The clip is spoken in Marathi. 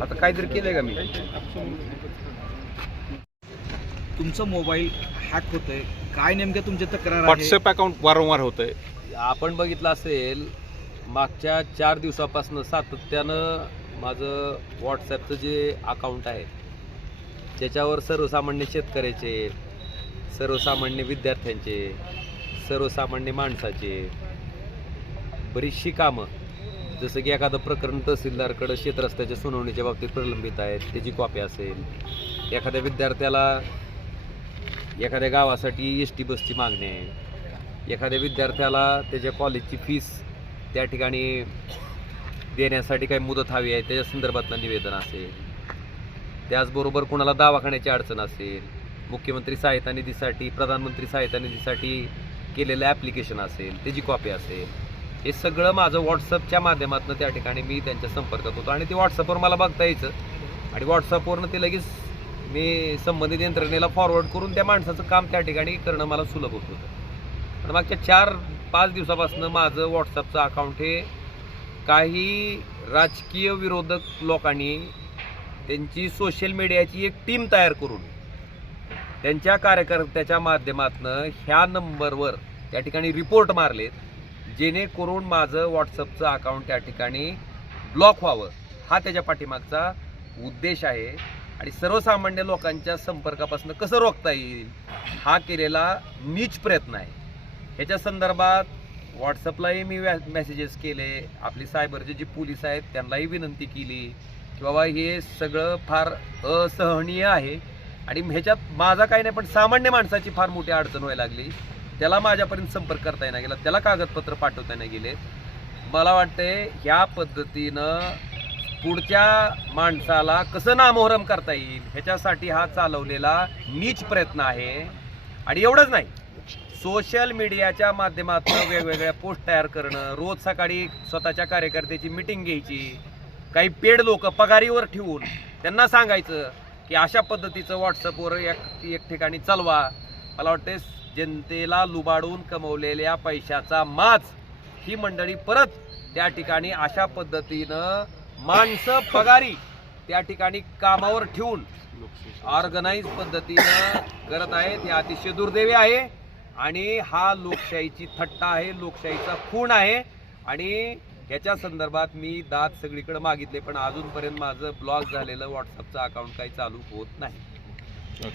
आता काहीतरी केलंय का मी? तुमचं मोबाईल हॅक होतंय, काय नेमकं तुमची तक्रार आहे? व्हॉट्सअप अकाउंट वारंवार होतंय. आपण बघितलं असेल मागच्या 4 दिवसापासून सातत्यानं माझं व्हॉट्सॲपचं जे अकाउंट आहे त्याच्यावर सर्वसामान्य शेतकऱ्याचे, सर्वसामान्य विद्यार्थ्यांचे, सर्वसामान्य माणसाचे बरीचशी कामं, जसं की एखादं प्रकरण तहसीलदारकडं शेतरस्त्याच्या सुनावणीच्या बाबतीत प्रलंबित आहेत त्याची कॉपी असेल, एखाद्या विद्यार्थ्याला एखाद्या गावासाठी एस टी बसची मागणी आहे, एखाद्या विद्यार्थ्याला त्याच्या कॉलेजची फीस त्या ठिकाणी देण्यासाठी काही मुदत हवी आहे त्याच्या संदर्भातलं निवेदन असेल, त्याचबरोबर कोणाला दवाखान्याची अडचण असेल, मुख्यमंत्री सहायता निधीसाठी, प्रधानमंत्री सहायता निधीसाठी केलेलं ॲप्लिकेशन असेल त्याची कॉपी असेल, हे सगळं माझं व्हॉट्सअपच्या माध्यमातून त्या ठिकाणी मी त्यांच्या संपर्कात होतो आणि ते व्हॉट्सअपवर मला बघता यायचं आणि व्हॉट्सअपवरनं ते लगेच मी संबंधित यंत्रणेला फॉरवर्ड करून त्या माणसाचं काम त्या ठिकाणी करणं मला सुलभ होत होतं. पण मागच्या 4-5 दिवसापासून माझं व्हॉट्सअपचं अकाउंट हे काही राजकीय विरोधक लोकांनी त्यांची सोशल मीडियाची एक टीम तयार करून त्यांच्या कार्यकर्त्याच्या माध्यमातून ह्या नंबरवर त्या ठिकाणी रिपोर्ट मारलेत, जेणेकरून माझं व्हॉट्सअपचं अकाउंट त्या ठिकाणी ब्लॉक व्हावं हा त्याच्या पाठीमागचा उद्देश आहे. आणि सर्वसामान्य लोकांच्या संपर्कापासून कसं रोखता येईल हा केलेला नीच प्रयत्न आहे. ह्याच्या संदर्भात व्हॉट्सअपलाही मी मेसेजेस केले, आपली सायबरचे जे पोलीस आहेत त्यांनाही विनंती केली की बाबा हे सगळं फार असहनीय आहे आणि ह्याच्यात माझा काही नाही, पण सामान्य माणसाची फार मोठी अडचण व्हायला लागली, त्याला माझ्यापर्यंत संपर्क करता येणार गेला, त्याला कागदपत्र पाठवता येणार गेले. मला वाटतंय ह्या पद्धतीनं पुढच्या माणसाला कसं नामोहरम करता येईल ह्याच्यासाठी हा चालवलेला नीच प्रयत्न आहे. आणि एवढंच नाही, सोशल मीडियाच्या माध्यमातून वेगवेगळ्या पोस्ट तयार करणं, रोज सकाळी स्वतःच्या कार्यकर्त्याची मिटिंग घ्यायची, काही पेड लोक पगारीवर ठेवून त्यांना सांगायचं की अशा पद्धतीचं व्हॉट्सअपवर एक ठिकाणी चालवा. मला वाटते जनतेला लुबाडून कमवलेल्या पैशाचा माज ही मंडळी परत त्या ठिकाणी अशा पद्धतीनं माणसं पगारी त्या ठिकाणी कामावर ठेवून ऑर्गनाइज पद्धतीनं करत आहेत. हे अतिशय दुर्दैवी आहे आणि हा लोकशाहीची थट्टा आहे, लोकशाहीचा खून आहे. आणि ह्याच्या संदर्भात मी दाद सगळीकडे मागितले, पण अजूनपर्यंत माझं ब्लॉक झालेलं व्हॉट्सअपचं अकाउंट काही चालू होत नाही.